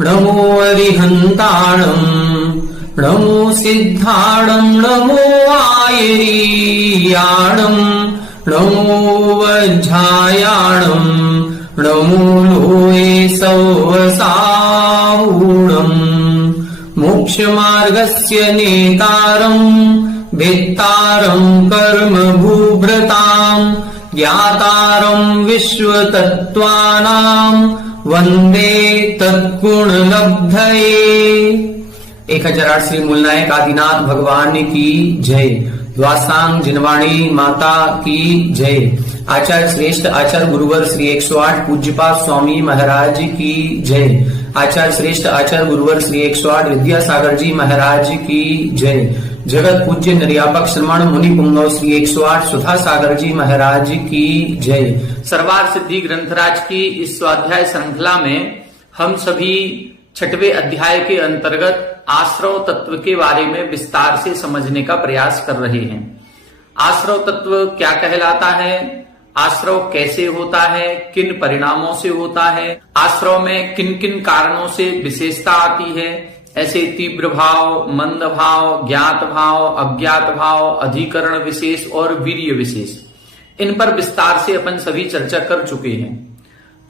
नमो अरिहन्ताणं नमो सिद्धाणं नमो आयरीयाणं नमो वज्झायाणं नमो लोये सौवसावूणं मोक्षमार्गस्य नेतारं भेत्तारं कर्मभूभृतां ज्ञातारं विश्वतत्त्वानां वंदे तत्गुणलब्धये। 1008 श्री मूलनायक आदिनाथ भगवान की जय। द्वासांग जिनवाणी माता की जय। आचार्य श्रेष्ठ आचार्य गुरुवर श्री 108 पूज्यपाद स्वामी महाराज की जय। आचार्य श्रेष्ठ आचार्य गुरुवर श्री 108 विद्यासागर जी महाराज की जय। जगत पूज्य निर्यापक श्रमण मुनि पुंगव श्री 108 सुधा सागर जी महाराज की जय। सर्वार सिद्धि ग्रंथराज की इस स्वाध्याय श्रृंखला में हम सभी 6वें अध्याय के अंतर्गत आश्रव तत्व के बारे में विस्तार से समझने का प्रयास कर रहे हैं। आश्रव तत्व क्या कहलाता है, आश्रव कैसे होता है, किन परिणामों से होता है, आश्रव में किन किन कारणों से विशेषता आती है, ऐसे तीव्र भाव, मंद भाव, ज्ञात भाव, अज्ञात भाव, अधिकरण विशेष और वीर्य विशेष, इन पर विस्तार से अपन सभी चर्चा कर चुके हैं।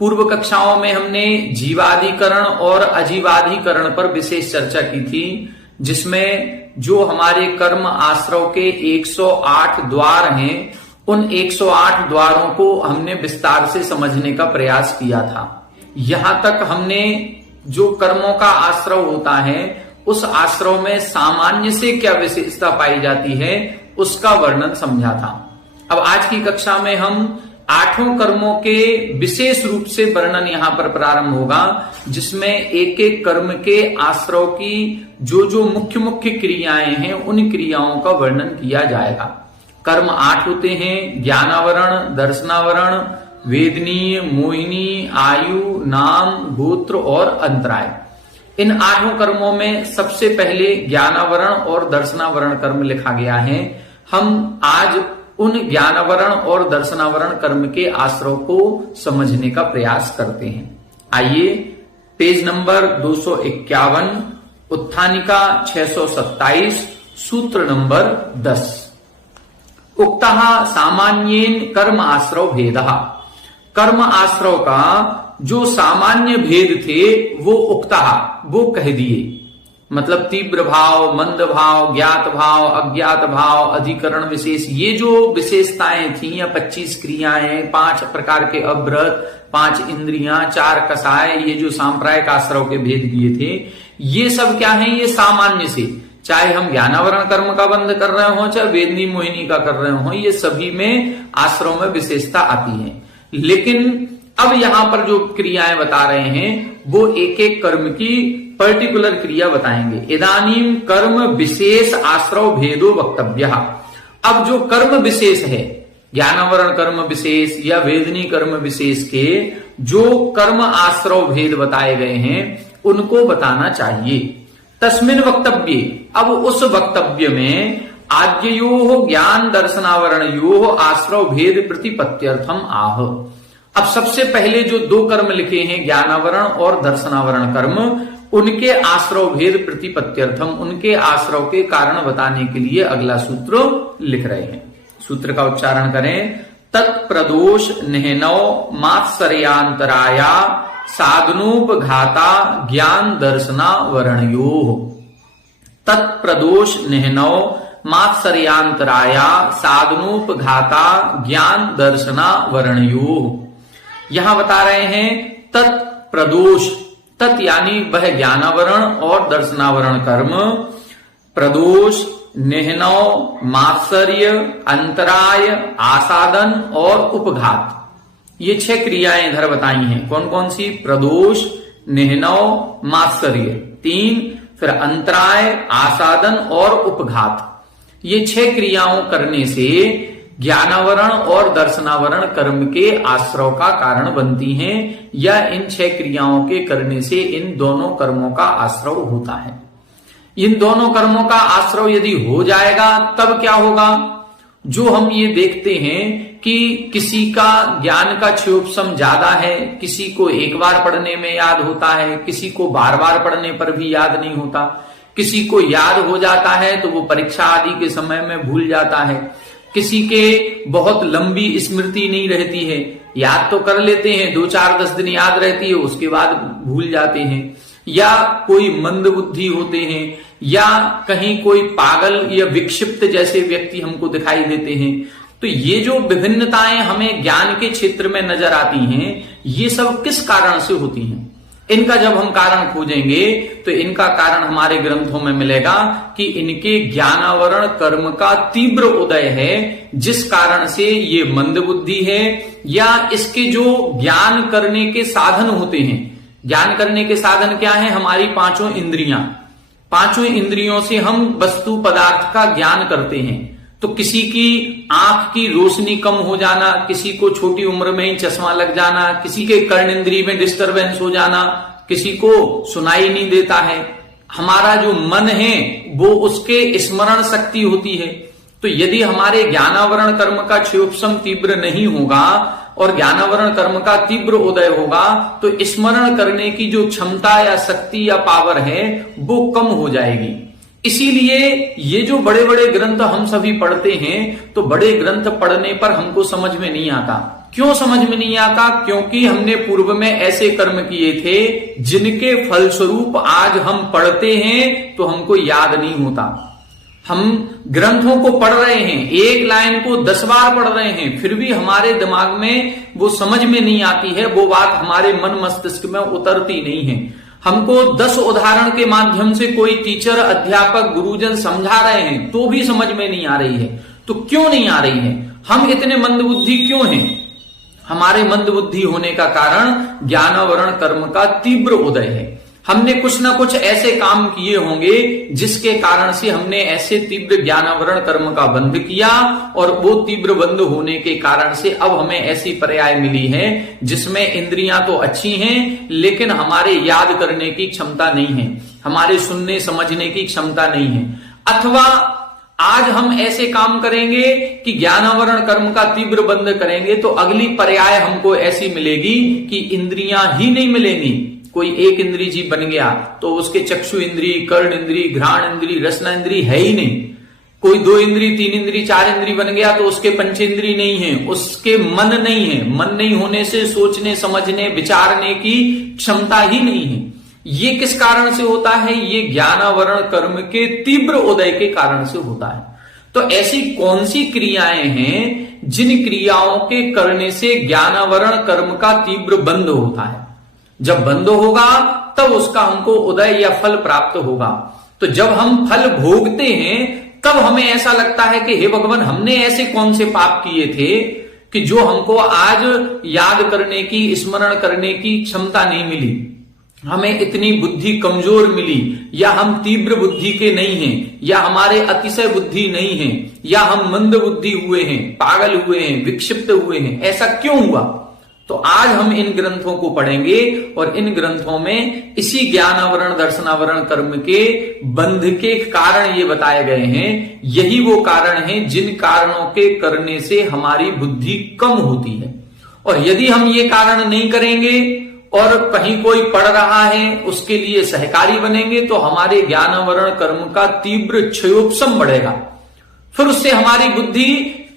पूर्व कक्षाओं में हमने जीवाधिकरण और अजीवाधिकरण पर विशेष चर्चा की थी, जिसमें जो हमारे कर्म आश्रव के 108 द्वार हैं, उन 108 द्वारों को हमने विस्तार से समझने का प्रयास किया था। यहां तक हमने जो कर्मों का आश्रव होता है, उस आश्रव में सामान्य से क्या विशेषता पाई जाती है, उसका वर्णन समझा था। अब आज की कक्षा में हम 8 कर्मों के विशेष रूप से वर्णन यहां पर प्रारंभ होगा, जिसमें एक एक कर्म के आश्रव की जो जो मुख्य मुख्य क्रियाएं हैं, उन क्रियाओं का वर्णन किया जाएगा। कर्म 8 होते हैं: ज्ञानावरण, दर्शनावरण, वेदनीय, मोहिनी, आयु, नाम, गोत्र और अंतराय। इन 8 कर्मों में सबसे पहले ज्ञानावरण और दर्शनावरण कर्म लिखा गया है। हम आज उन ज्ञानावरण और दर्शनावरण कर्म के आश्रव को समझने का प्रयास करते हैं। आइए पेज नंबर 251, उत्थानिका 627, सूत्र नंबर 10। उक्तः सामान्येन कर्म आश्रव भेदः। कर्म आश्रव का जो सामान्य भेद थे वो उक्तः, वो कह दिए। मतलब तीव्र भाव, मंद भाव, ज्ञात भाव, अज्ञात भाव, अधिकरण विशेष, ये जो विशेषताएं थी, या 25 क्रियाएं, 5 प्रकार के अव्रत, 5 इंद्रियां, 4 कसाय, ये जो सांप्रायिक आश्रव के भेद किए थे, ये सब क्या है? ये सामान्य से, चाहे हम ज्ञानावरण कर्म का बंध कर रहे हो, चाहे वेदनी मोहिनी का कर रहे हो, ये सभी में आश्रव में विशेषता आती है। लेकिन अब यहां पर जो क्रियाएं बता रहे हैं, वो एक एक कर्म की पर्टिकुलर क्रिया बताएंगे। इदानीम कर्म विशेष आश्रव भेदो वक्तव्यः। अब जो कर्म विशेष है, ज्ञानावरण कर्म विशेष या वेदनी कर्म विशेष के जो कर्म आश्रव भेद बताए गए हैं, उनको बताना चाहिए। तस्मिन् वक्तव्ये, अब उस वक्तव्य में आद्ययोः ज्ञान दर्शनावरणयोः आश्रव भेद प्रतिपत्त्यर्थम आह। अब सबसे पहले जो 2 कर्म लिखे हैं, ज्ञानावरण और दर्शनावरण कर्म, उनके आश्रव भेद प्रतिपत्त्यर्थम, उनके आश्रव के कारण बताने के लिए अगला सूत्र लिख रहे हैं। सूत्र का उच्चारण करें। तत्प्रदोष निहनौ मात्सर्यांतराया साधनोपघाता ज्ञान दर्शनावरणयोः। तत्प्रदोष निहनौ मात्सर्यांतराया साधनोपघाता ज्ञान दर्शनावरणयोः। यहां बता रहे हैं तत्प्रदोष, तत् यानी वह ज्ञानावरण और दर्शनावरण कर्म, प्रदोष, निहनौ, मात्सर्य, अंतराय, आसादन और उपघात, ये 6 क्रियाएं इधर बताई हैं। कौन कौन सी? प्रदोष, निहनव, मात्सर्य 3, फिर अंतराय, आसादन और उपघात। ये 6 क्रियाओं करने से ज्ञानावरण और दर्शनावरण कर्म के आश्रव का कारण बनती हैं, या इन 6 क्रियाओं के करने से इन दोनों कर्मों का आश्रव होता है। इन दोनों कर्मों का आश्रव यदि हो जाएगा तब क्या होगा? जो हम ये देखते हैं कि किसी का ज्ञान का क्षयोपशम ज्यादा है, किसी को एक बार पढ़ने में याद होता है, किसी को बार बार पढ़ने पर भी याद नहीं होता, किसी को याद हो जाता है तो वो परीक्षा आदि के समय में भूल जाता है, किसी के बहुत लंबी स्मृति नहीं रहती है, याद तो कर लेते हैं, 2-4-10 दिन याद रहती है, उसके बाद भूल जाते हैं, या कोई मंद बुद्धि होते हैं, या कहीं कोई पागल या विक्षिप्त जैसे व्यक्ति हमको दिखाई देते हैं। तो ये जो विभिन्नताएं हमें ज्ञान के क्षेत्र में नजर आती हैं, ये सब किस कारण से होती हैं? इनका जब हम कारण खोजेंगे तो इनका कारण हमारे ग्रंथों में मिलेगा कि इनके ज्ञानावरण कर्म का तीव्र उदय है, जिस कारण से ये मंद बुद्धि है, या इसके जो ज्ञान करने के साधन होते हैं। ज्ञान करने के साधन क्या है? हमारी 5 इंद्रियां। 5 इंद्रियों से हम वस्तु पदार्थ का ज्ञान करते हैं। तो किसी की आंख की रोशनी कम हो जाना, किसी को छोटी उम्र में ही चश्मा लग जाना, किसी के कर्णेंद्रिय में डिस्टरबेंस हो जाना, किसी को सुनाई नहीं देता है। हमारा जो मन है वो उसके स्मरण शक्ति होती है। तो यदि हमारे ज्ञानावरण कर्म का क्षयोपशम तीव्र नहीं होगा और ज्ञानावरण कर्म का तीव्र उदय होगा तो स्मरण करने की जो क्षमता या शक्ति या पावर है वो कम हो जाएगी। इसीलिए ये जो बड़े बड़े ग्रंथ हम सभी पढ़ते हैं, तो बड़े ग्रंथ पढ़ने पर हमको समझ में नहीं आता। क्यों समझ में नहीं आता? क्योंकि हमने पूर्व में ऐसे कर्म किए थे जिनके फलस्वरूप आज हम पढ़ते हैं तो हमको याद नहीं होता। हम ग्रंथों को पढ़ रहे हैं, एक लाइन को 10 बार पढ़ रहे हैं, फिर भी हमारे दिमाग में वो समझ में नहीं आती है, वो बात हमारे मन मस्तिष्क में उतरती नहीं है। हमको 10 उदाहरण के माध्यम से कोई टीचर, अध्यापक, गुरुजन समझा रहे हैं तो भी समझ में नहीं आ रही है। तो क्यों नहीं आ रही है? हम इतने मंदबुद्धि क्यों हैं? हमारे मंदबुद्धि होने का कारण ज्ञानावरण कर्म का तीव्र उदय है। हमने कुछ ना कुछ ऐसे काम किए होंगे जिसके कारण से हमने ऐसे तीव्र ज्ञानावरण कर्म का बंध किया, और वो तीव्र बंध होने के कारण से अब हमें ऐसी पर्याय मिली है जिसमें इंद्रियां तो अच्छी हैं लेकिन हमारे याद करने की क्षमता नहीं है, हमारे सुनने समझने की क्षमता नहीं है। अथवा आज हम ऐसे काम करेंगे कि ज्ञानावरण कर्म का तीव्र बंध करेंगे तो अगली पर्याय हमको ऐसी मिलेगी कि इंद्रियां ही नहीं मिलेंगी। कोई एक इंद्री जीव बन गया तो उसके चक्षु इंद्री, कर्ण इंद्री, घ्राण इंद्री, रसना इंद्री है ही नहीं। कोई 2 इंद्री, 3 इंद्री, 4 इंद्री बन गया तो उसके पंचेंद्री नहीं है, उसके मन नहीं है। मन नहीं होने से सोचने, समझने, विचारने की क्षमता ही नहीं है। ये किस कारण से होता है? ये ज्ञानावरण कर्म के तीव्र उदय के कारण से होता है। तो ऐसी कौन सी क्रियाएं हैं जिन क्रियाओं के करने से ज्ञानावरण कर्म का तीव्र बंध होता है? जब बंद होगा तब उसका हमको उदय या फल प्राप्त होगा। तो जब हम फल भोगते हैं तब हमें ऐसा लगता है कि हे भगवान, हमने ऐसे कौन से पाप किए थे कि जो हमको आज याद करने की, स्मरण करने की क्षमता नहीं मिली, हमें इतनी बुद्धि कमजोर मिली, या हम तीव्र बुद्धि के नहीं हैं, या हमारे अतिशय बुद्धि नहीं है, या हम मंद बुद्धि हुए हैं, पागल हुए हैं, विक्षिप्त हुए हैं। ऐसा क्यों हुआ? तो आज हम इन ग्रंथों को पढ़ेंगे और इन ग्रंथों में इसी ज्ञानावरण दर्शनावरण कर्म के बंध के कारण ये बताए गए हैं। यही वो कारण हैं जिन कारणों के करने से हमारी बुद्धि कम होती है। और यदि हम ये कारण नहीं करेंगे और कहीं कोई पढ़ रहा है उसके लिए सहकारी बनेंगे तो हमारे ज्ञानावरण कर्म का तीव्र क्षयोपशम बढ़ेगा। फिर उससे हमारी बुद्धि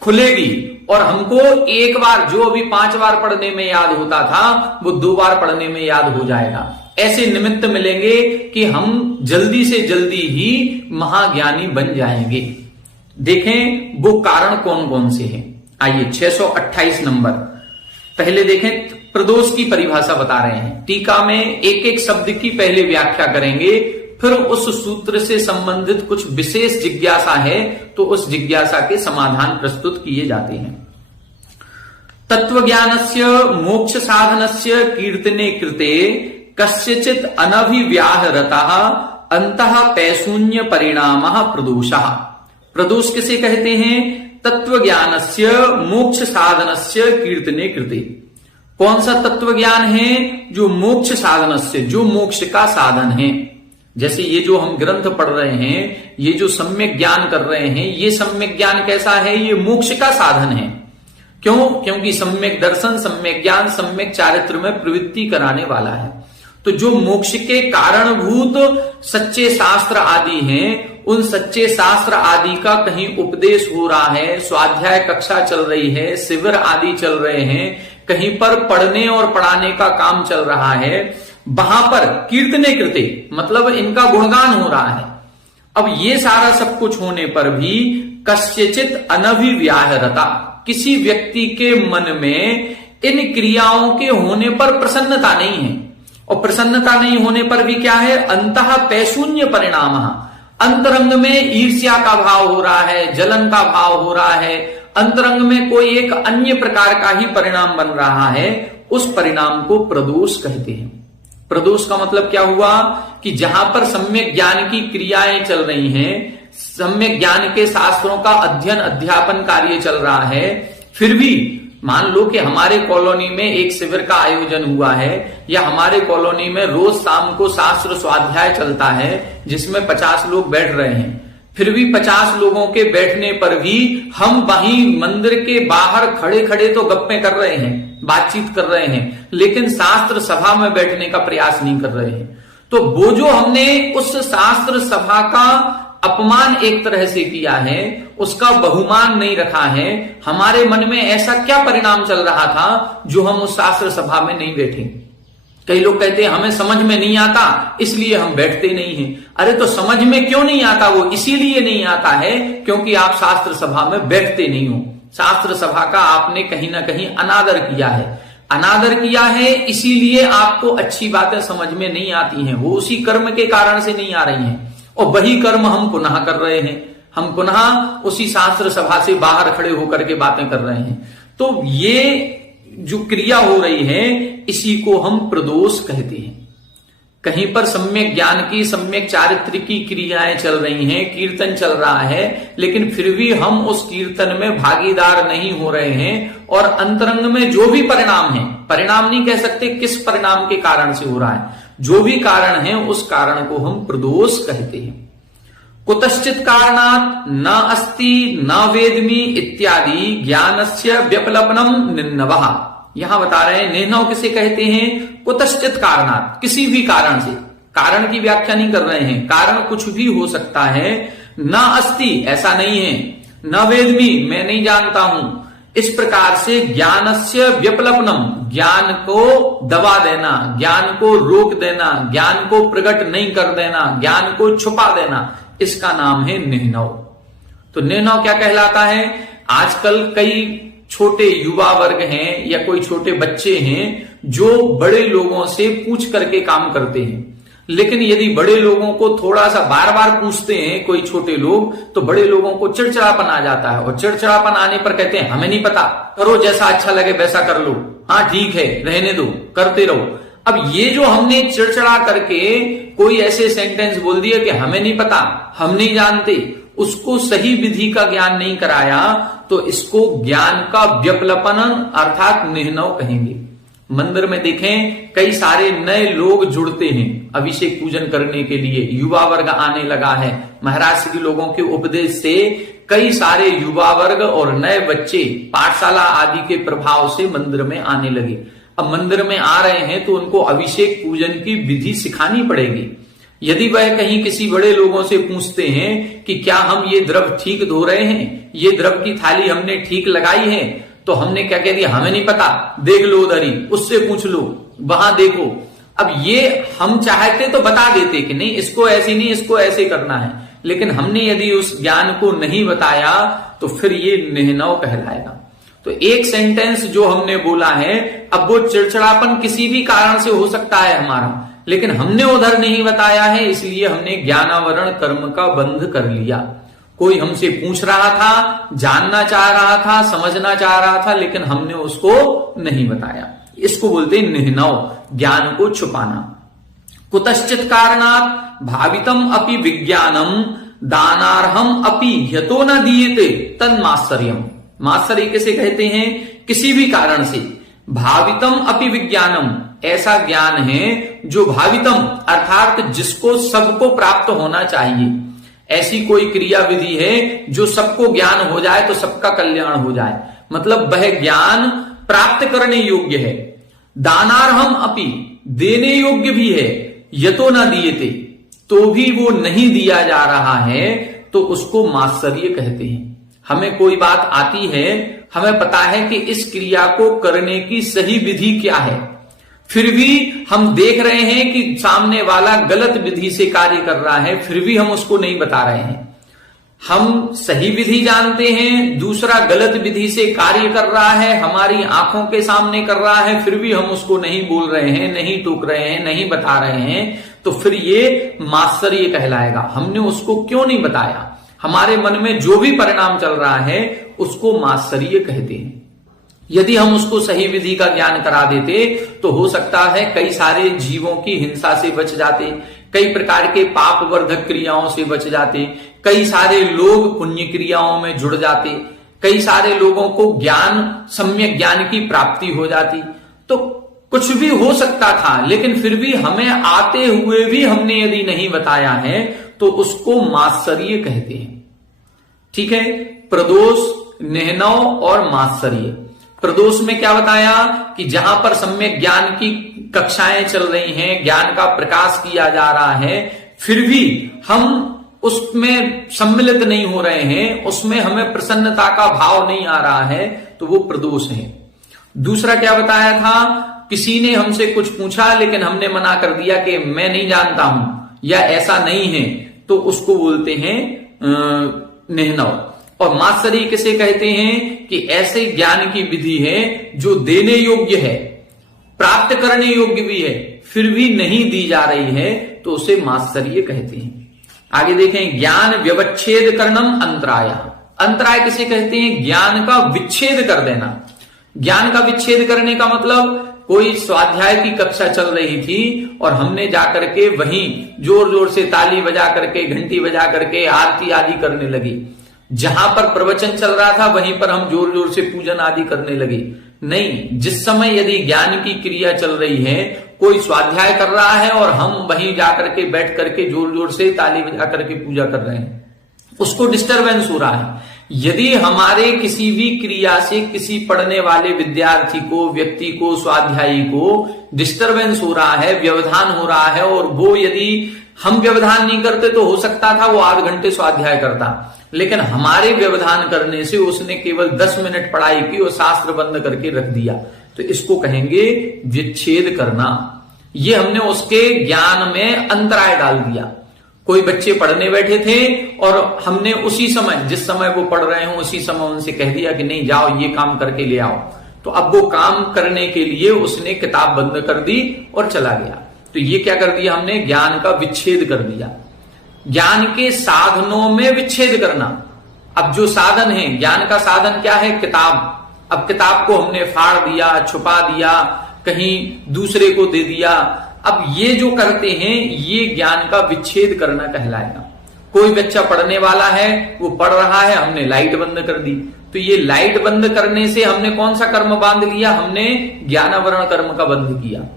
खुलेगी और हमको एक बार जो अभी 5 बार पढ़ने में याद होता था वो 2 बार पढ़ने में याद हो जाएगा। ऐसे निमित्त मिलेंगे कि हम जल्दी से जल्दी ही महाज्ञानी बन जाएंगे। देखें वो कारण कौन कौन से हैं। आइए 628 नंबर पहले देखें। प्रदोष की परिभाषा बता रहे हैं। टीका में एक एक शब्द की पहले व्याख्या करेंगे, फिर उस सूत्र से संबंधित कुछ विशेष जिज्ञासा है तो उस जिज्ञासा के समाधान प्रस्तुत किए जाते हैं। तत्वज्ञानस्य मोक्ष साधनस्य कीर्तने कृते कस्यचित् अनभिव्याहरतः अंतः पैशून्य परिणामः प्रदोषः। प्रदोष किसे कहते हैं? तत्वज्ञानस्य मोक्ष साधनस्य कीर्तने कृते। कौन सा तत्व ज्ञान है? जो मोक्ष साधनस्य, जो मोक्ष का साधन है। जैसे ये जो हम ग्रंथ पढ़ रहे हैं, ये जो सम्यक ज्ञान कर रहे हैं, ये सम्यक ज्ञान कैसा है? ये मोक्ष का साधन है। क्यों? क्योंकि सम्यक दर्शन, सम्यक ज्ञान, सम्यक चारित्र में प्रवृत्ति कराने वाला है। तो जो मोक्ष के कारणभूत सच्चे शास्त्र आदि हैं, उन सच्चे शास्त्र आदि का कहीं उपदेश हो रहा है, स्वाध्याय कक्षा चल रही है, शिविर आदि चल रहे हैं, कहीं पर पढ़ने और पढ़ाने का काम चल रहा है, वहां पर कीर्तने कृते मतलब इनका गुणगान हो रहा है। अब ये सारा सब कुछ होने पर भी कस्यचित अनभिव्याहरता, किसी व्यक्ति के मन में इन क्रियाओं के होने पर प्रसन्नता नहीं है। और प्रसन्नता नहीं होने पर भी क्या है? अंतः पैशून्य परिणाम, अंतरंग में ईर्ष्या का भाव हो रहा है, जलन का भाव हो रहा है, अंतरंग में कोई एक अन्य प्रकार का ही परिणाम बन रहा है। उस परिणाम को प्रदोष कहते हैं। प्रदोष का मतलब क्या हुआ? कि जहां पर सम्यक ज्ञान की क्रियाएं चल रही हैं, सम्यक ज्ञान के शास्त्रों का अध्ययन अध्यापन कार्य चल रहा है, फिर भी मान लो कि हमारे कॉलोनी में एक शिविर का आयोजन हुआ है, या हमारे कॉलोनी में रोज शाम को शास्त्र स्वाध्याय चलता है जिसमें 50 लोग बैठ रहे हैं, फिर भी 50 लोगों के बैठने पर भी हम वहीं मंदिर के बाहर खड़े खड़े तो गप्पे कर रहे हैं, बातचीत कर रहे हैं, लेकिन शास्त्र सभा में बैठने का प्रयास नहीं कर रहे हैं। तो वो जो हमने उस शास्त्र सभा का अपमान एक तरह से किया है, उसका बहुमान नहीं रखा है, हमारे मन में ऐसा क्या परिणाम चल रहा था जो हम उस शास्त्र सभा में नहीं बैठे? कई लोग कहते हैं हमें समझ में नहीं आता इसलिए हम बैठते नहीं हैं। अरे तो समझ में क्यों नहीं आता? वो इसीलिए नहीं आता है क्योंकि आप शास्त्र सभा में बैठते नहीं हो। शास्त्र सभा का आपने कहीं ना कहीं अनादर किया है। अनादर किया है इसीलिए आपको अच्छी बातें समझ में नहीं आती हैं, वो उसी कर्म के कारण से नहीं आ रही हैं, और वही कर्म हम पुनः कर रहे हैं। हम पुनः उसी शास्त्र सभा से बाहर खड़े होकर के बातें कर रहे हैं। तो ये जो क्रिया हो रही है इसी को हम प्रदोष कहते हैं। कहीं पर सम्यक ज्ञान की, सम्यक चारित्र की क्रियाएं चल रही हैं, कीर्तन चल रहा है, लेकिन फिर भी हम उस कीर्तन में भागीदार नहीं हो रहे हैं, और अंतरंग में जो भी परिणाम है, परिणाम नहीं कह सकते किस परिणाम के कारण से हो रहा है, जो भी कारण है उस कारण को हम प्रदोष कहते हैं। कुतश्चित कारणात् न अस्ति न वेदमी इत्यादि ज्ञानस्य व्यपलपनम निन्नवः। यहां बता रहे हैं निन्नव किसे कहते हैं? कुतश्चित कारणात्, किसी भी कारण से। कारण की व्याख्या नहीं कर रहे हैं, कारण कुछ भी हो सकता है। न अस्ति, ऐसा नहीं है। न वेदमी, मैं नहीं जानता हूं। इस प्रकार से ज्ञानस्य व्यपलपनम, ज्ञान को दबा देना, ज्ञान को रोक देना, ज्ञान को प्रकट नहीं कर देना, ज्ञान को छुपा देना, इसका नाम है निह्नव। तो निह्नव क्या कहलाता है? आजकल कई छोटे युवा वर्ग हैं या कोई छोटे बच्चे हैं जो बड़े लोगों से पूछ करके काम करते हैं, लेकिन यदि बड़े लोगों को थोड़ा सा बार बार पूछते हैं कोई छोटे लोग, तो बड़े लोगों को चिड़चिड़ापन आ जाता है, और चिड़चिड़ापन आने पर कहते हैं हमें नहीं पता, करो जैसा अच्छा लगे वैसा कर लो, हाँ ठीक है रहने दो, करते रहो। अब ये जो हमने चिड़चिड़ा करके कोई ऐसे सेंटेंस बोल दिया कि हमें नहीं पता, हम नहीं जानते, उसको सही विधि का ज्ञान नहीं कराया, तो इसको ज्ञान का व्यपलपन अर्थात निह्नव कहेंगे। मंदिर में देखें कई सारे नए लोग जुड़ते हैं अभिषेक पूजन करने के लिए, युवा वर्ग आने लगा है। महाराज श्री लोगों के उपदेश से कई सारे युवा वर्ग और नए बच्चे पाठशाला आदि के प्रभाव से मंदिर में आने लगे। अब मंदिर में आ रहे हैं तो उनको अभिषेक पूजन की विधि सिखानी पड़ेगी। यदि वह कहीं किसी बड़े लोगों से पूछते हैं कि क्या हम ये द्रव ठीक धो रहे हैं, ये द्रव की थाली हमने ठीक लगाई है, तो हमने क्या कह दिया, हमें नहीं पता, देख लो उधर ही, उससे पूछ लो, वहां देखो। अब ये हम चाहते तो बता देते कि नहीं इसको ऐसे नहीं, इसको ऐसे करना है, लेकिन हमने यदि उस ज्ञान को नहीं बताया तो फिर ये निह्नव कहलाएगा। तो एक सेंटेंस जो हमने बोला है, अब वो चिड़चिड़ापन किसी भी कारण से हो सकता है हमारा, लेकिन हमने उधर नहीं बताया है, इसलिए हमने ज्ञानावरण कर्म का बंध कर लिया। कोई हमसे पूछ रहा था, जानना चाह रहा था, समझना चाह रहा था, लेकिन हमने उसको नहीं बताया। इसको बोलते हैं निह्नव, ज्ञान को छुपाना। कुतश्चित कारणात् भावितम अपि विज्ञानम दानार्हम अपि ह्यतो न दीयते तन्मात्सर्यम। मात्सर्य किसे कहते हैं? किसी भी कारण से भावितम अपि विज्ञानम, ऐसा ज्ञान है जो भावितम अर्थात जिसको सबको प्राप्त होना चाहिए, ऐसी कोई क्रिया विधि है जो सबको ज्ञान हो जाए तो सबका कल्याण हो जाए, मतलब वह ज्ञान प्राप्त करने योग्य है। दानार्हम अपि, देने योग्य भी है, यतो न दीयते, तो भी वो नहीं दिया जा रहा है, तो उसको मात्सर्य कहते हैं। हमें कोई बात आती है, हमें पता है कि इस क्रिया को करने की सही विधि क्या है, फिर भी हम देख रहे हैं कि सामने वाला गलत विधि से कार्य कर रहा है, फिर भी हम उसको नहीं बता रहे हैं। हम सही विधि जानते हैं, दूसरा गलत विधि से कार्य कर रहा है, हमारी आंखों के सामने कर रहा है, फिर भी हम उसको नहीं बोल रहे हैं, नहीं टोक रहे हैं, नहीं बता रहे हैं, तो फिर ये मात्सर्य कहलाएगा। हमने उसको क्यों नहीं बताया? हमारे मन में जो भी परिणाम चल रहा है उसको मात्सर्य कहते हैं। यदि हम उसको सही विधि का ज्ञान करा देते तो हो सकता है कई सारे जीवों की हिंसा से बच जाते, कई प्रकार के पाप वर्धक क्रियाओं से बच जाते, कई सारे लोग पुण्य क्रियाओं में जुड़ जाते, कई सारे लोगों को ज्ञान, सम्यक ज्ञान की प्राप्ति हो जाती। तो कुछ भी हो सकता था, लेकिन फिर भी हमें आते हुए भी हमने यदि नहीं बताया है तो उसको मात्सर्य कहते हैं। ठीक है, प्रदोष, निह्नव और मात्सर्य। प्रदोष में क्या बताया कि जहां पर सम्यक ज्ञान की कक्षाएं चल रही हैं, ज्ञान का प्रकाश किया जा रहा है, फिर भी हम उसमें सम्मिलित नहीं हो रहे हैं, उसमें हमें प्रसन्नता का भाव नहीं आ रहा है, तो वो प्रदोष है। दूसरा क्या बताया था? किसी ने हमसे कुछ पूछा लेकिन हमने मना कर दिया कि मैं नहीं जानता हूं या ऐसा नहीं है, तो उसको बोलते हैं निह्नव। और मात्सर्य किसे कहते हैं? कि ऐसे ज्ञान की विधि है जो देने योग्य है, प्राप्त करने योग्य भी है, फिर भी नहीं दी जा रही है, तो उसे मात्सर्य कहते हैं। आगे देखें, ज्ञान व्यवच्छेद करणम अंतराय। अंतराय किसे कहते हैं? ज्ञान का विच्छेद कर देना। ज्ञान का विच्छेद करने का मतलब, कोई स्वाध्याय की कक्षा चल रही थी और हमने जाकर के वहीं जोर जोर से ताली बजा करके, घंटी बजा करके आरती आदि करने लगी। जहां पर प्रवचन चल रहा था वहीं पर हम जोर जोर से पूजन आदि करने लगे। नहीं, जिस समय यदि ज्ञान की क्रिया चल रही है, कोई स्वाध्याय कर रहा है और हम वहीं जाकर के बैठ करके जोर जोर से ताली बजा करके पूजा कर रहे हैं, उसको डिस्टरबेंस हो रहा है। यदि हमारे किसी भी क्रिया से किसी पढ़ने वाले विद्यार्थी को, व्यक्ति को, स्वाध्यायी को डिस्टरबेंस हो रहा है, व्यवधान हो रहा है, और वो यदि हम व्यवधान नहीं करते तो हो सकता था वो आध घंटे स्वाध्याय करता, लेकिन हमारे व्यवधान करने से उसने केवल 10 मिनट पढ़ाई की और शास्त्र बंद करके रख दिया, तो इसको कहेंगे विच्छेद करना। ये हमने उसके ज्ञान में अंतराय डाल दिया। कोई बच्चे पढ़ने बैठे थे और हमने उसी समय, जिस समय वो पढ़ रहे हो उसी समय उनसे कह दिया कि नहीं जाओ ये काम करके ले आओ, तो अब वो काम करने के लिए उसने किताब बंद कर दी और चला गया। तो ये क्या कर दिया हमने? ज्ञान का विच्छेद कर दिया। ज्ञान के साधनों में विच्छेद करना। अब जो साधन है, ज्ञान का साधन क्या है? किताब। अब किताब को हमने फाड़ दिया, छुपा दिया, कहीं दूसरे को दे दिया। अब ये जो करते हैं ये ज्ञान का विच्छेद करना कहलाएगा। कोई बच्चा पढ़ने वाला है, वो पढ़ रहा है, हमने लाइट बंद कर दी, तो ये लाइट बंद करने से हमने कौन सा कर्म बांध लिया? हमने ज्ञानावरण कर्म का बंध किया।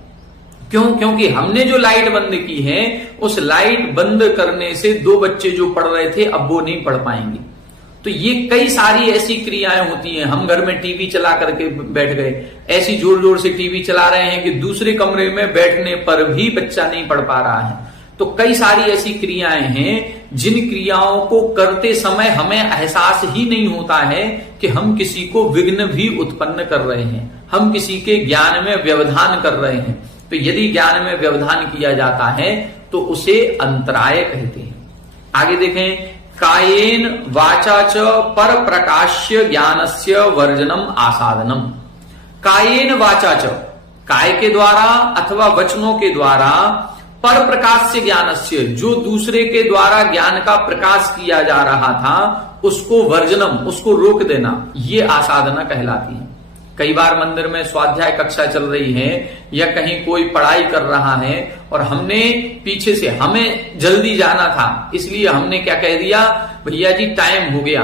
क्यों? क्योंकि हमने जो लाइट बंद की है, उस लाइट बंद करने से 2 बच्चे जो पढ़ रहे थे अब वो नहीं पढ़ पाएंगे। तो ये कई सारी ऐसी क्रियाएं होती हैं। हम घर में टीवी चला करके बैठ गए, ऐसी जोर जोर से टीवी चला रहे हैं कि दूसरे कमरे में बैठने पर भी बच्चा नहीं पढ़ पा रहा है। तो कई सारी ऐसी क्रियाएं हैं जिन क्रियाओं को करते समय हमें एहसास ही नहीं होता है कि हम किसी को विघ्न भी उत्पन्न कर रहे हैं, हम किसी के ज्ञान में व्यवधान कर रहे हैं। तो यदि ज्ञान में व्यवधान किया जाता है तो उसे अंतराय कहते हैं। आगे देखें, कायेन वाचा च पर प्रकाश्य ज्ञानस्य वर्जनम आसादनम। कायेन वाचा च, काय के द्वारा अथवा वचनों के द्वारा पर प्रकाश्य ज्ञानस्य, जो दूसरे के द्वारा ज्ञान का प्रकाश किया जा रहा था उसको वर्जनम, उसको रोक देना, ये आसाधना कहलाती है। कई बार मंदिर में स्वाध्याय कक्षा चल रही है या कहीं कोई पढ़ाई कर रहा है और हमने पीछे से, हमें जल्दी जाना था इसलिए हमने क्या कह दिया, भैया जी टाइम हो गया।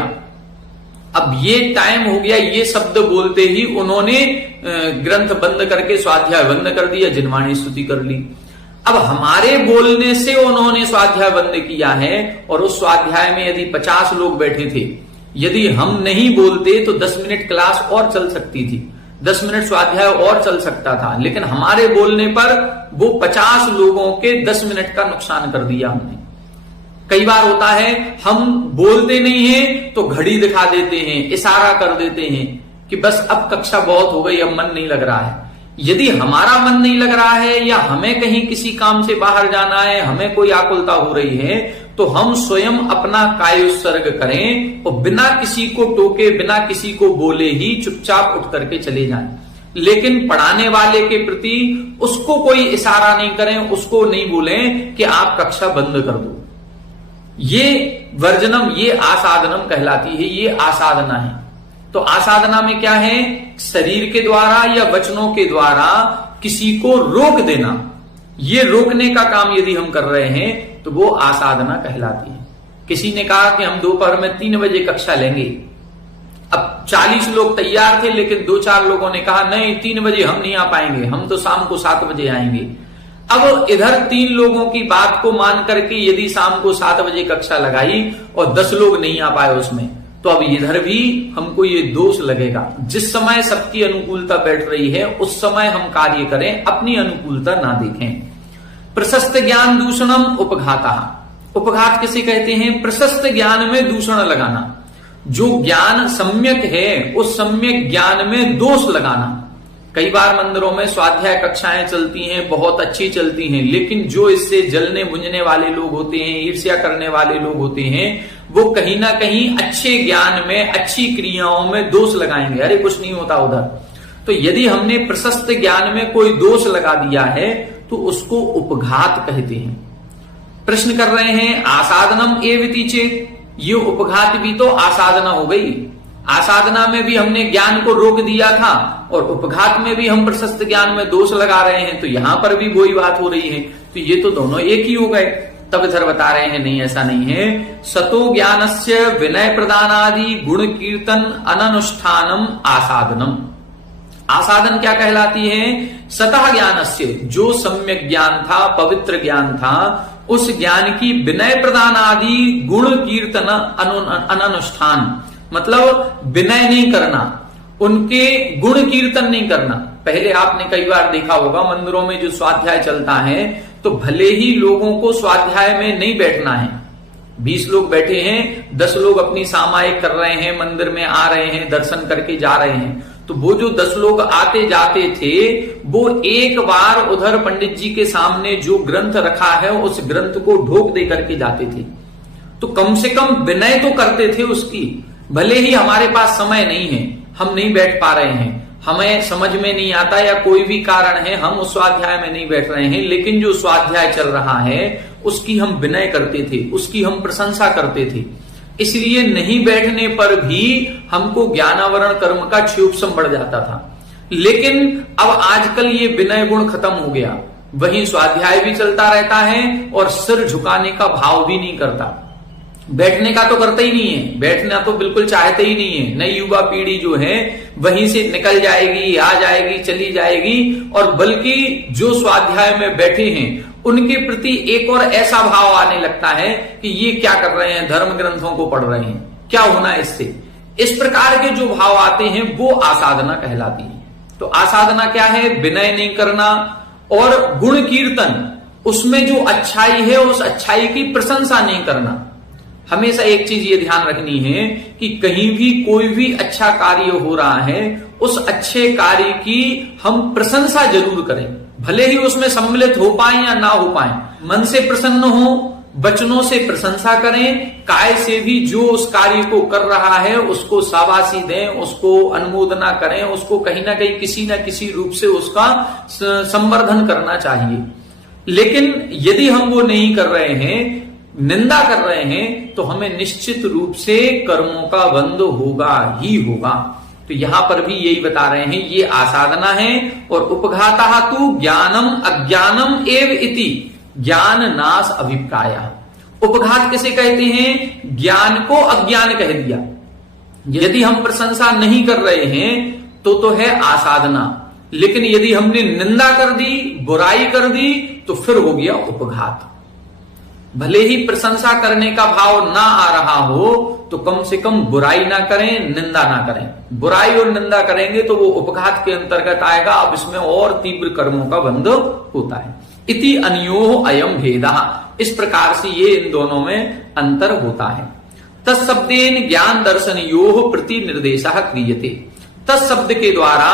अब ये टाइम हो गया ये शब्द बोलते ही उन्होंने ग्रंथ बंद करके स्वाध्याय बंद कर दिया, जिनवाणी स्तुति कर ली। अब हमारे बोलने से उन्होंने स्वाध्याय बंद किया है और उस स्वाध्याय में यदि 50 लोग बैठे थे, यदि हम नहीं बोलते तो 10 मिनट क्लास और चल सकती थी, 10 मिनट स्वाध्याय और चल सकता था, लेकिन हमारे बोलने पर वो 50 लोगों के 10 मिनट का नुकसान कर दिया हमने। कई बार होता है हम बोलते नहीं हैं तो घड़ी दिखा देते हैं, इशारा कर देते हैं कि बस अब कक्षा बहुत हो गई, अब मन नहीं लग रहा है। यदि हमारा मन नहीं लग रहा है या हमें कहीं किसी काम से बाहर जाना है, हमें कोई आकुलता हो रही है, तो हम स्वयं अपना काय उत्सर्ग करें और बिना किसी को टोके, बिना किसी को बोले ही चुपचाप उठ करके चले जाएं। लेकिन पढ़ाने वाले के प्रति उसको कोई इशारा नहीं करें, उसको नहीं बोलें कि आप कक्षा बंद कर दो। ये वर्जनम, ये आसाधनम कहलाती है, ये आसाधना है। तो आसाधना में क्या है, शरीर के द्वारा या वचनों के द्वारा किसी को रोक देना। ये रोकने का काम यदि हम कर रहे हैं तो वो आसाधना कहलाती है। किसी ने कहा कि हम दोपहर में 3 बजे कक्षा लेंगे। अब 40 लोग तैयार थे लेकिन 2-4 लोगों ने कहा नहीं 3 बजे हम नहीं आ पाएंगे, हम तो शाम को 7 बजे आएंगे। अब इधर 3 लोगों की बात को मान करके यदि शाम को 7 बजे कक्षा लगाई और 10 लोग नहीं आ पाए उसमें, तो अब इधर भी हमको ये दोष लगेगा। जिस समय सबकी अनुकूलता बैठ रही है उस समय हम कार्य करें, अपनी अनुकूलता ना देखें। प्रशस्त ज्ञान दूषणम उपघाता। उपघात किसे कहते हैं, प्रशस्त ज्ञान में दूषण लगाना। जो ज्ञान सम्यक है उस सम्यक ज्ञान में दोष लगाना। कई बार मंदिरों में स्वाध्याय कक्षाएं चलती हैं, बहुत अच्छी चलती हैं, लेकिन जो इससे जलने बुझने वाले लोग होते हैं, ईर्ष्या करने वाले लोग होते हैं, वो कहीं ना कहीं अच्छे ज्ञान में, अच्छी क्रियाओं में दोष लगाएंगे, अरे कुछ नहीं होता उधर। तो यदि हमने प्रशस्त ज्ञान में कोई दोष लगा दिया है तो उसको उपघात कहते हैं। प्रश्न कर रहे हैं आसाधनम एवति चेत, ये उपघात भी तो आसाधना हो गई। आसाधना में भी हमने ज्ञान को रोक दिया था और उपघात में भी हम प्रशस्त ज्ञान में दोष लगा रहे हैं, तो यहां पर भी वही बात हो रही है। तो ये तो दोनों एक ही हो गए। तब इधर बता रहे हैं नहीं ऐसा नहीं है। सतो ज्ञानस्य विनय प्रदानादि गुण कीर्तन अननुष्ठानम आसाधनम। आसाधन क्या कहलाती है, सतः ज्ञानस्य, जो सम्यक ज्ञान था, पवित्र ज्ञान था, उस ज्ञान की विनय प्रदान आदि गुण कीर्तन अननुष्ठान, मतलब विनय नहीं करना, उनके गुण कीर्तन नहीं करना। पहले आपने कई बार देखा होगा मंदिरों में जो स्वाध्याय चलता है तो भले ही लोगों को स्वाध्याय में नहीं बैठना है, 20 लोग बैठे हैं, 10 लोग अपनी सामायिक कर रहे हैं, मंदिर में आ रहे हैं, दर्शन करके जा रहे हैं, तो वो जो 10 लोग आते जाते थे वो एक बार उधर पंडित जी के सामने जो ग्रंथ रखा है उस ग्रंथ को ढोक दे करके जाते थे। तो कम से कम विनय तो करते थे उसकी। भले ही हमारे पास समय नहीं है, हम नहीं बैठ पा रहे हैं, हमें समझ में नहीं आता या कोई भी कारण है हम उस स्वाध्याय में नहीं बैठ रहे हैं, लेकिन जो स्वाध्याय चल रहा है उसकी हम विनय करते थे, उसकी हम प्रशंसा करते थे। इसलिए नहीं बैठने पर भी हमको ज्ञानावरण कर्म का क्षोभसम बढ़ जाता था। लेकिन अब आजकल ये विनय गुण खत्म हो गया, वहीं स्वाध्याय भी चलता रहता है और सिर झुकाने का भाव भी नहीं करता। बैठने का तो करता ही नहीं है, बैठना तो बिल्कुल चाहते ही नहीं है। नई युवा पीढ़ी जो है वहीं से निकल जाएगी, आ जाएगी, चली जाएगी, और बल्कि जो स्वाध्याय में बैठे हैं उनके प्रति एक और ऐसा भाव आने लगता है कि ये क्या कर रहे हैं, धर्म ग्रंथों को पढ़ रहे हैं, क्या होना है इससे। इस प्रकार के जो भाव आते हैं वो आसाधना कहलाती है। तो आसाधना क्या है, विनय नहीं करना और गुण कीर्तन, उसमें जो अच्छाई है उस अच्छाई की प्रशंसा नहीं करना। हमेशा एक चीज ये ध्यान रखनी है कि कहीं भी कोई भी अच्छा कार्य हो रहा है उस अच्छे कार्य की हम प्रशंसा जरूर करें, भले ही उसमें सम्मिलित हो पाए या ना हो पाए। मन से प्रसन्न हो, वचनों से प्रशंसा करें, काय से भी जो उस कार्य को कर रहा है उसको शाबाशी दें, उसको अनुमोदना करें, उसको कहीं ना कहीं किसी ना किसी रूप से उसका संवर्धन करना चाहिए। लेकिन यदि हम वो नहीं कर रहे हैं, निंदा कर रहे हैं, तो हमें निश्चित रूप से कर्मों का बंध होगा ही होगा। तो यहां पर भी यही बता रहे हैं, ये आसाधना है। और उपघाता तु ज्ञानम अज्ञानम एव इति ज्ञान नाश अभिप्राय। उपघात किसे कहते हैं? ज्ञान को अज्ञान कह दिया। यदि हम प्रशंसा नहीं कर रहे हैं तो है आसाधना, लेकिन यदि हमने निंदा कर दी, बुराई कर दी, तो फिर हो गया उपघात। भले ही प्रशंसा करने का भाव ना आ रहा हो तो कम से कम बुराई ना करें, निंदा ना करें। बुराई और निंदा करेंगे तो वो उपघात के अंतर्गत आएगा। अब इसमें और तीव्र कर्मों का बंध होता है। इति अन्योः अयम भेदः, इस प्रकार से ये इन दोनों में अंतर होता है। तत्शब्देन ज्ञान दर्शनयोः प्रति निर्देशः क्रियते। तत्शब्द के द्वारा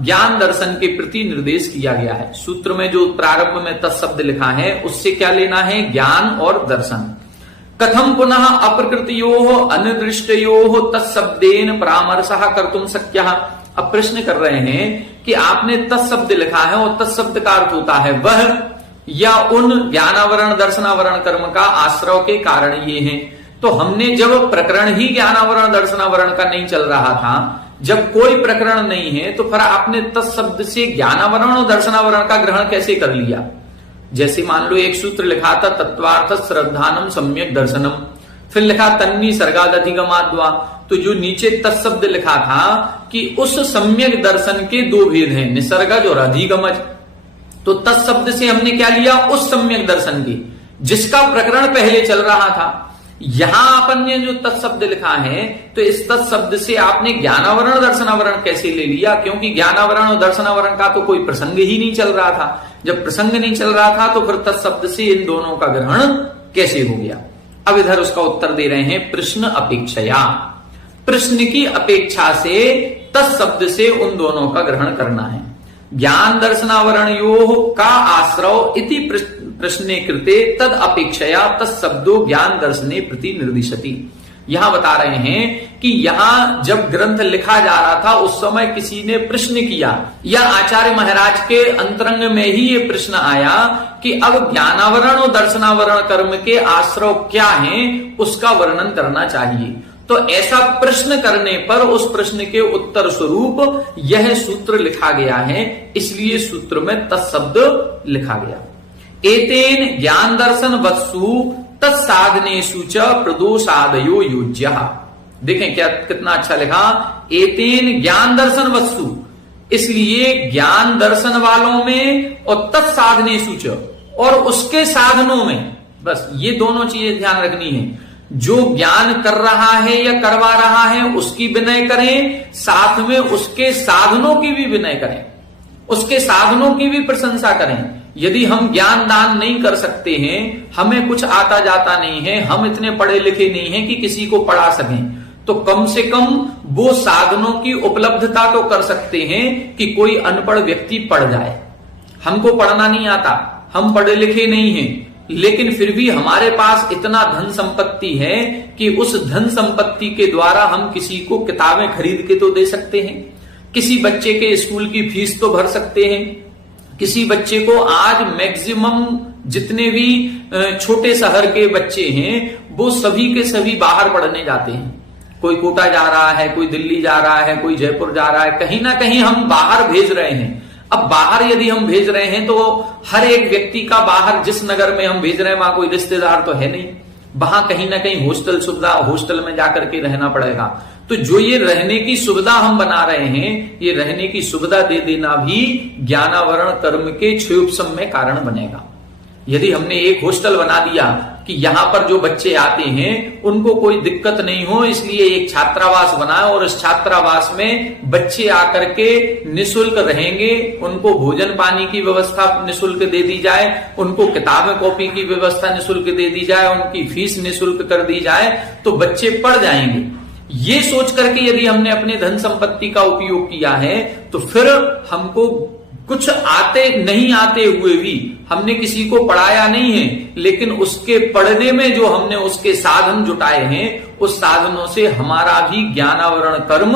ज्ञान दर्शन के प्रति निर्देश किया गया है। सूत्र में जो प्रारंभ में तत्शब्द लिखा है उससे क्या लेना है? ज्ञान और दर्शन। कथम पुनः अप्रकृतयोः अनिर्दिष्टयोः तत्शब्देन परामर्शः कर्तुम शक्यः। अब प्रश्न कर रहे हैं कि आपने तत्शब्द लिखा है और तत्शब्द का अर्थ होता है वह या उन ज्ञानावरण दर्शनावरण कर्म का आश्रय के कारण ये है। तो हमने जब प्रकरण ही ज्ञानावरण दर्शनावरण का नहीं चल रहा था, जब कोई प्रकरण नहीं है, तो फिर आपने तत्शब्द से ज्ञानावरण और दर्शनावरण का ग्रहण कैसे कर लिया? जैसे मान लो एक सूत्र लिखा था तत्वार्थ श्रद्धानम सम्यक दर्शनम, फिर लिखा तन्नी सर्गादधिगमाद्वा। तो जो नीचे तत्शब्द लिखा था कि उस सम्यक दर्शन के दो भेद हैं, निसर्गज और अधिगमज। तो तत्शब्द से हमने क्या लिया? उस सम्यक दर्शन की जिसका प्रकरण पहले चल रहा था। यहां अपन ने जो तत्शब्द लिखा है तो इस तत्शब्द से आपने ज्ञानावरण दर्शनावरण कैसे ले लिया? क्योंकि ज्ञानावरण और दर्शनावरण का तो कोई प्रसंग ही नहीं चल रहा था। जब प्रसंग नहीं चल रहा था तो फिर तत्शब्द से इन दोनों का ग्रहण कैसे हो गया? अब इधर उसका उत्तर दे रहे हैं प्रश्न अपेक्षया। प्रश्न की अपेक्षा से तत्शब्द से उन दोनों का ग्रहण करना है। ज्ञान दर्शनावरणयोः का आश्रव इति प्रश्ने कृते तद अपेक्षया तत्शब्दो ज्ञान दर्शने प्रति निर्दिशति। यहां बता रहे हैं कि यहां जब ग्रंथ लिखा जा रहा था उस समय किसी ने प्रश्न किया, या आचार्य महाराज के अंतरंग में ही ये प्रश्न आया कि अब ज्ञानावरण और दर्शनावरण कर्म के आश्रव क्या हैं, उसका वर्णन करना चाहिए। तो ऐसा प्रश्न करने पर उस प्रश्न के उत्तर स्वरूप यह सूत्र लिखा गया है, इसलिए सूत्र में तत्शब्द लिखा गया। एतेन ज्ञान दर्शन वत्सु तत्साधनेषु च प्रदोषादयो योज्यः। देखें क्या कितना अच्छा लिखा, एतेन ज्ञान दर्शन वत्सु, इसलिए ज्ञान दर्शन वालों में और तत्साधनेषु च, और उसके साधनों में, बस ये दोनों चीजें ध्यान रखनी है। जो ज्ञान कर रहा है या करवा रहा है उसकी विनय करें, साथ में उसके साधनों की भी विनय करें, उसके साधनों की भी प्रशंसा करें। यदि हम ज्ञान दान नहीं कर सकते हैं, हमें कुछ आता जाता नहीं है, हम इतने पढ़े लिखे नहीं हैं कि किसी को पढ़ा सकें, तो कम से कम वो साधनों की उपलब्धता तो कर सकते हैं कि कोई अनपढ़ व्यक्ति पढ़ जाए। हमको पढ़ना नहीं आता, हम पढ़े लिखे नहीं हैं, लेकिन फिर भी हमारे पास इतना धन संपत्ति है कि उस धन संपत्ति के द्वारा हम किसी को किताबें खरीद के तो दे सकते हैं, किसी बच्चे के स्कूल की फीस तो भर सकते हैं, किसी बच्चे को आज मैक्सिमम जितने भी छोटे शहर के बच्चे हैं वो सभी के सभी बाहर पढ़ने जाते हैं। कोई कोटा जा रहा है, कोई दिल्ली जा रहा है, कोई जयपुर जा रहा है, कहीं ना कहीं हम बाहर भेज रहे हैं। अब बाहर यदि हम भेज रहे हैं तो हर एक व्यक्ति का बाहर जिस नगर में हम भेज रहे हैं वहां कोई रिश्तेदार तो है नहीं, वहां कहीं ना कहीं हॉस्टल सुविधा, हॉस्टल में जाकर के रहना पड़ेगा। तो जो ये रहने की सुविधा हम बना रहे हैं, ये रहने की सुविधा दे देना भी ज्ञानावरण कर्म के क्षयोपशम में कारण बनेगा। यदि हमने एक हॉस्टल बना दिया कि यहां पर जो बच्चे आते हैं उनको कोई दिक्कत नहीं हो, इसलिए एक छात्रावास बनाए और इस छात्रावास में बच्चे आकर के निःशुल्क रहेंगे, उनको भोजन पानी की व्यवस्था निःशुल्क दे दी जाए, उनको किताबें कॉपी की व्यवस्था निःशुल्क दे दी जाए, उनकी फीस निःशुल्क कर दी जाए, तो बच्चे पढ़ जाएंगे। ये सोच करके यदि हमने अपने धन संपत्ति का उपयोग किया है तो फिर हमको कुछ आते नहीं आते हुए भी हमने किसी को पढ़ाया नहीं है, लेकिन उसके पढ़ने में जो हमने उसके साधन जुटाए हैं उस साधनों से हमारा भी ज्ञानावरण कर्म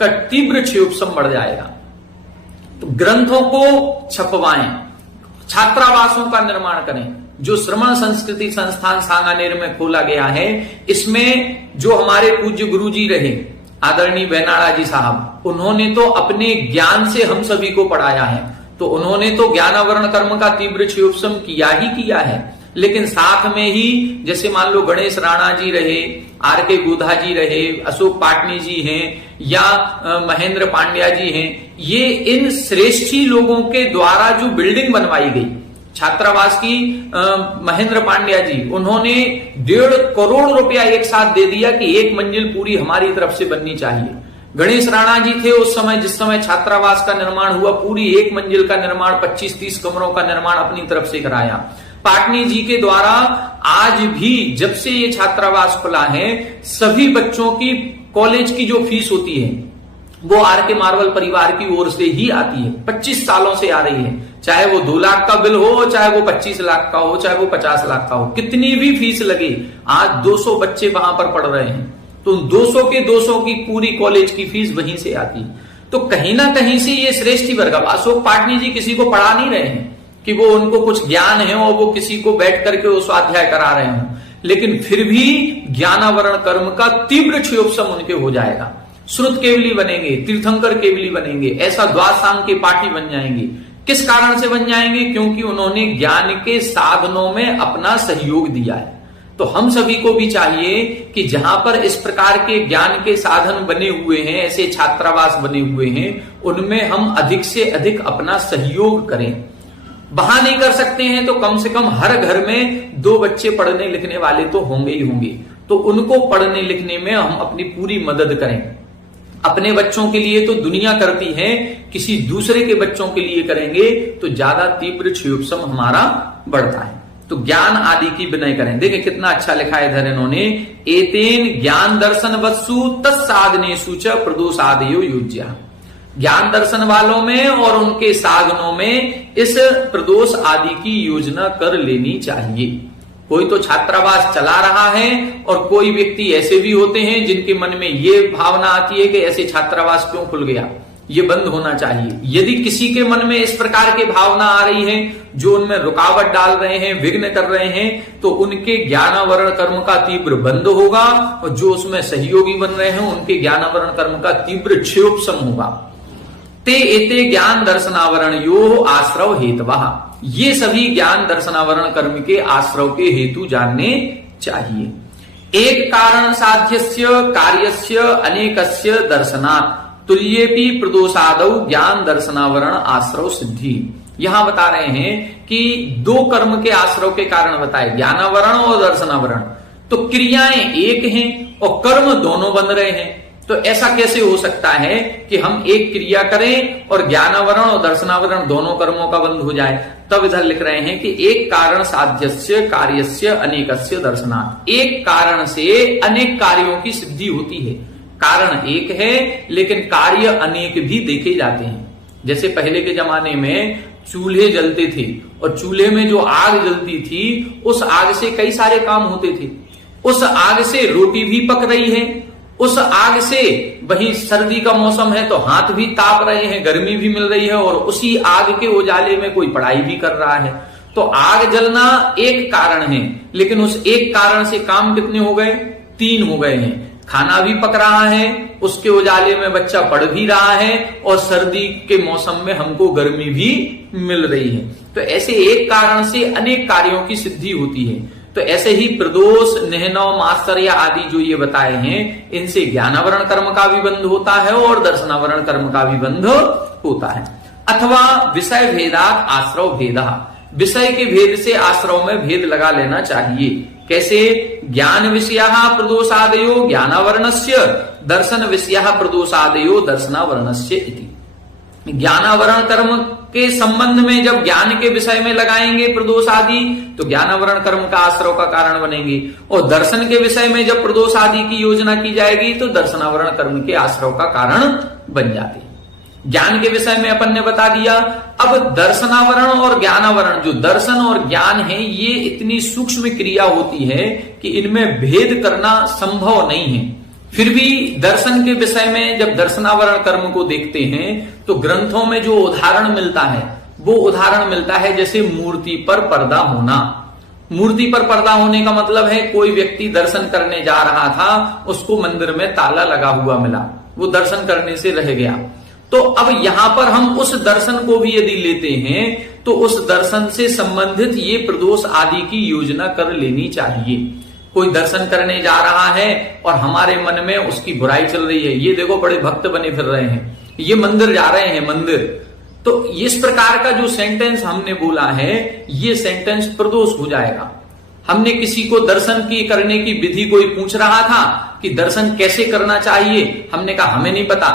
का तीव्र क्षयोपशम बढ़ जाएगा। तो ग्रंथों को छपवाएं, छात्रावासों का निर्माण करें। जो श्रमण संस्कृति संस्थान सांगानेर में खोला गया है, इसमें जो हमारे पूज्य गुरुजी रहे आदरणीय बेनाड़ा जी साहब, उन्होंने तो अपने ज्ञान से हम सभी को पढ़ाया है। तो उन्होंने तो ज्ञानावरण कर्म का तीव्र क्षयोपशम किया ही किया है, लेकिन साथ में ही जैसे मान लो गणेश राणा जी रहे, आर के गोधा जी रहे, अशोक पाटनी जी हैं या महेंद्र पांड्या जी हैं, ये इन श्रेष्ठी लोगों के द्वारा जो बिल्डिंग बनवाई गई छात्रावास की, महेंद्र पांड्या जी, उन्होंने 1.5 करोड़ रुपया एक साथ दे दिया कि एक मंजिल पूरी हमारी तरफ से बननी चाहिए। गणेश राणा जी थे उस समय, जिस समय छात्रावास का निर्माण हुआ, पूरी एक मंजिल का निर्माण 25-30 कमरों का निर्माण अपनी तरफ से कराया। पाटनी जी के द्वारा आज भी जब से ये छात्रावास खुला है, सभी बच्चों की कॉलेज की जो फीस होती है वो आर के मार्वल परिवार की ओर से ही आती है, 25 सालों से आ रही है। चाहे वो 2 लाख का बिल हो, चाहे वो 25 लाख का हो, चाहे वो 50 लाख का हो, कितनी भी फीस लगे, आज 200 बच्चे वहां पर पढ़ रहे हैं, तो 200 के 200 की पूरी कॉलेज की फीस वहीं से आती है। तो कहीं ना कहीं से ये श्रेष्ठी वर्ग, अशोक पाटनी जी किसी को पढ़ा नहीं रहे हैं कि वो उनको कुछ ज्ञान है और वो किसी को बैठ करके वो स्वाध्याय करा रहे हो, लेकिन फिर भी ज्ञानावरण कर्म का तीव्र क्षयोपशम उनके हो जाएगा। श्रुत केवली बनेंगे, तीर्थंकर केवली बनेंगे, ऐसा द्वासांग के पाठी बन जाएंगे। किस कारण से बन जाएंगे? क्योंकि उन्होंने ज्ञान के साधनों में अपना सहयोग दिया है। तो हम सभी को भी चाहिए कि जहां पर इस प्रकार के ज्ञान के साधन बने हुए हैं, ऐसे छात्रावास बने हुए हैं, उनमें हम अधिक से अधिक अपना सहयोग करें। वहां नहीं कर सकते हैं तो कम से कम हर घर में 2 बच्चे पढ़ने लिखने वाले तो होंगे ही होंगे, तो उनको पढ़ने लिखने में हम अपनी पूरी मदद करें। अपने बच्चों के लिए तो दुनिया करती है, किसी दूसरे के बच्चों के लिए करेंगे तो ज्यादा तीव्र क्षयोपशम हमारा बढ़ता है। तो ज्ञान आदि की विनय करें। देखिए कितना अच्छा लिखा है इधर इन्होंने, एतेन ज्ञान दर्शन वत्सु तत्साधनेषु च प्रदोषादयो युज्या। ज्ञान दर्शन वालों में और उनके साधनों में इस प्रदोष आदि की योजना कर लेनी चाहिए। कोई तो छात्रावास चला रहा है और कोई व्यक्ति ऐसे भी होते हैं जिनके मन में ये भावना आती है कि ऐसे छात्रावास क्यों खुल गया, ये बंद होना चाहिए। यदि किसी के मन में इस प्रकार की भावना आ रही है जो उनमें रुकावट डाल रहे हैं, विघ्न कर रहे हैं, तो उनके ज्ञानावरण कर्म का तीव्र बंद होगा और जो उसमें सहयोगी बन रहे हैं उनके ज्ञानावरण कर्म का तीव्र क्षयोपशम होगा। ते एते ज्ञान दर्शनावरण यो आश्रव हेतवः, ये सभी ज्ञान दर्शनावरण कर्म के आश्रव के हेतु जानने चाहिए। एक कारण साध्यस्य कार्यस्य अनेकस्य दर्शनात् तुल्येपि प्रदोषादौ ज्ञान दर्शनावरण आश्रव सिद्धि। यहां बता रहे हैं कि 2 कर्म के आश्रव के कारण बताए, ज्ञानावरण और दर्शनावरण। तो क्रियाएं एक हैं और कर्म दोनों बन रहे हैं। तो ऐसा कैसे हो सकता है कि हम एक क्रिया करें और ज्ञानावरण और दर्शनावरण दोनों कर्मों का बंद हो जाए? तब इधर लिख रहे हैं कि एक कारण साध्यस्य कार्यस्य अनेकस्य दर्शनात्, एक कारण से अनेक कार्यों की सिद्धि होती है। कारण एक है लेकिन कार्य अनेक भी देखे जाते हैं। जैसे पहले के जमाने में चूल्हे जलते थे और चूल्हे में जो आग जलती थी उस आग से कई सारे काम होते थे। उस आग से रोटी भी पक रही है, उस आग से वही सर्दी का मौसम है तो हाथ भी ताप रहे हैं, गर्मी भी मिल रही है, और उसी आग के उजाले में कोई पढ़ाई भी कर रहा है। तो आग जलना एक कारण है, लेकिन उस एक कारण से काम कितने हो गए? 3 हो गए हैं। खाना भी पक रहा है, उसके उजाले में बच्चा पढ़ भी रहा है, और सर्दी के मौसम में हमको गर्मी भी मिल रही है। तो ऐसे एक कारण से अनेक कार्यों की सिद्धि होती है। तो ऐसे ही प्रदोष, निहनव, मात्सर्य आदि जो ये बताए हैं, इनसे ज्ञानावरण कर्म का भी बंध होता है और दर्शनावरण कर्म का भी बंध होता है। अथवा विषय भेदात आश्रव भेदा, विषय के भेद से आश्रव में भेद लगा लेना चाहिए। कैसे? ज्ञान विषयः प्रदोषादयो ज्ञानावरणस्य, दर्शन विषयः प्रदोषादयो दर्शनावरणस्य इति। ज्ञानावरण कर्म के संबंध में जब ज्ञान के विषय में लगाएंगे प्रदोष आदि, तो ज्ञानावरण कर्म का आश्रव का कारण बनेंगे, और दर्शन के विषय में जब प्रदोष आदि की योजना की जाएगी तो दर्शनावरण कर्म के आश्रव का कारण बन जाते हैं। ज्ञान के विषय में अपन ने बता दिया। अब दर्शनावरण और ज्ञानावरण, जो दर्शन और ज्ञान है, ये इतनी सूक्ष्म क्रिया होती है कि इनमें भेद करना संभव नहीं है। फिर भी दर्शन के विषय में जब दर्शनावरण कर्म को देखते हैं तो ग्रंथों में जो उदाहरण मिलता है वो उदाहरण मिलता है जैसे मूर्ति पर पर्दा होना। मूर्ति पर पर्दा होने का मतलब है कोई व्यक्ति दर्शन करने जा रहा था, उसको मंदिर में ताला लगा हुआ मिला, वो दर्शन करने से रह गया। तो अब यहां पर हम उस दर्शन को भी यदि लेते हैं तो उस दर्शन से संबंधित ये प्रदोष आदि की योजना कर लेनी चाहिए। कोई दर्शन करने जा रहा है और हमारे मन में उसकी बुराई चल रही है, ये देखो बड़े भक्त बने फिर रहे हैं, ये मंदिर जा रहे हैं मंदिर, तो इस प्रकार का जो सेंटेंस हमने बोला है ये सेंटेंस प्रदोष हो जाएगा। हमने किसी को दर्शन की करने की विधि कोई पूछ रहा था कि दर्शन कैसे करना चाहिए, हमने कहा हमें नहीं पता,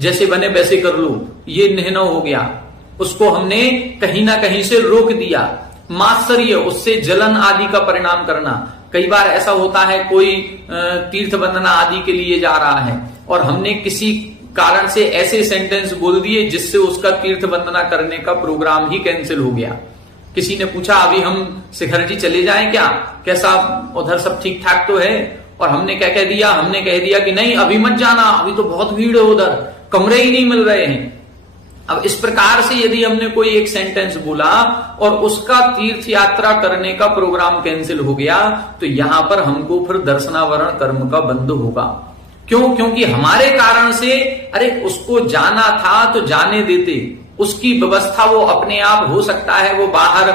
जैसे बने वैसे कर लो, ये निहनव हो गया। उसको हमने कहीं ना कहीं से रोक दिया। मात्सर्य, उससे जलन आदि का परिणाम करना। कई बार ऐसा होता है कोई तीर्थ वंदना आदि के लिए जा रहा है और हमने किसी कारण से ऐसे सेंटेंस बोल दिए जिससे उसका तीर्थ वंदना करने का प्रोग्राम ही कैंसिल हो गया। किसी ने पूछा अभी हम शिखर जी चले जाएं क्या, कैसा उधर सब ठीक ठाक तो है, और हमने क्या कह दिया, हमने कह दिया कि नहीं अभी मत जाना, अभी तो बहुत भीड़ है उधर, कमरे ही नहीं मिल रहे हैं। अब इस प्रकार से यदि हमने कोई एक सेंटेंस बोला और उसका तीर्थ यात्रा करने का प्रोग्राम कैंसिल हो गया तो यहां पर हमको फिर दर्शनावरण कर्म का बंद होगा। क्यों? क्योंकि हमारे कारण से, अरे उसको जाना था तो जाने देते, उसकी व्यवस्था वो अपने आप हो सकता है वो बाहर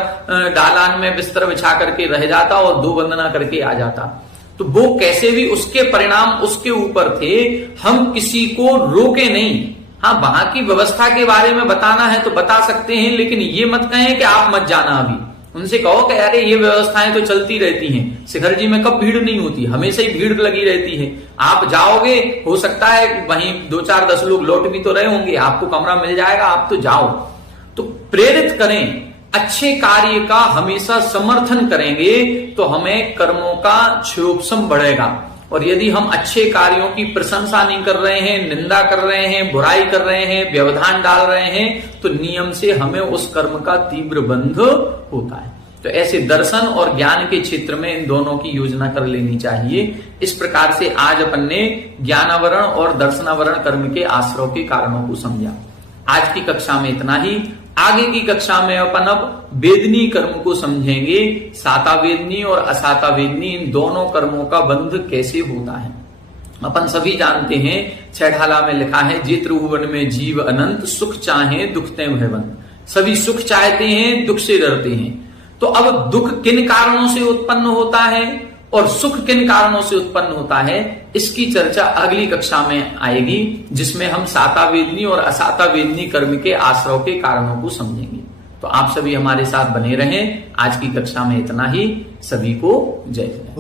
दालान में बिस्तर बिछा करके रह जाता और दो वंदना करके आ जाता, तो वो कैसे भी उसके परिणाम उसके ऊपर थे, हम किसी को रोके नहीं। हाँ, वहां की व्यवस्था के बारे में बताना है तो बता सकते हैं, लेकिन ये मत कहें कि आप मत जाना अभी। उनसे कहो कि अरे ये व्यवस्थाएं तो चलती रहती हैं, शिखर जी में कब भीड़ नहीं होती, हमेशा ही भीड़ लगी रहती है, आप जाओगे हो सकता है वहीं 2-4-10 लोग लौट भी तो रहे होंगे, आपको कमरा मिल जाएगा, आप तो जाओ। तो प्रेरित करें, अच्छे कार्य का हमेशा समर्थन करेंगे तो हमें कर्मों का क्षोभसम बढ़ेगा। और यदि हम अच्छे कार्यों की प्रशंसा नहीं कर रहे हैं, निंदा कर रहे हैं, बुराई कर रहे हैं, व्यवधान डाल रहे हैं, तो नियम से हमें उस कर्म का तीव्र बंध होता है। तो ऐसे दर्शन और ज्ञान के क्षेत्र में इन दोनों की योजना कर लेनी चाहिए। इस प्रकार से आज अपन ने ज्ञानावरण और दर्शनावरण कर्म के आश्रय के कारणों को समझा। आज की कक्षा में इतना ही। आगे की कक्षा में अपन अब वेदनी कर्म को समझेंगे। साता वेदनी और असाता वेदनी, इन दोनों कर्मों का बंध कैसे होता है। अपन सभी जानते हैं, छठाला में लिखा है, जे त्रिभुवन में जीव अनंत, सुख चाहे दुख ते भयवंत। सभी सुख चाहते हैं, दुख से डरते हैं। तो अब दुख किन कारणों से उत्पन्न होता है और सुख किन कारणों से उत्पन्न होता है, इसकी चर्चा अगली कक्षा में आएगी, जिसमें हम साता वेदनी और असाता वेदनी कर्म के आश्रय के कारणों को समझेंगे। तो आप सभी हमारे साथ बने रहें। आज की कक्षा में इतना ही। सभी को जय जय।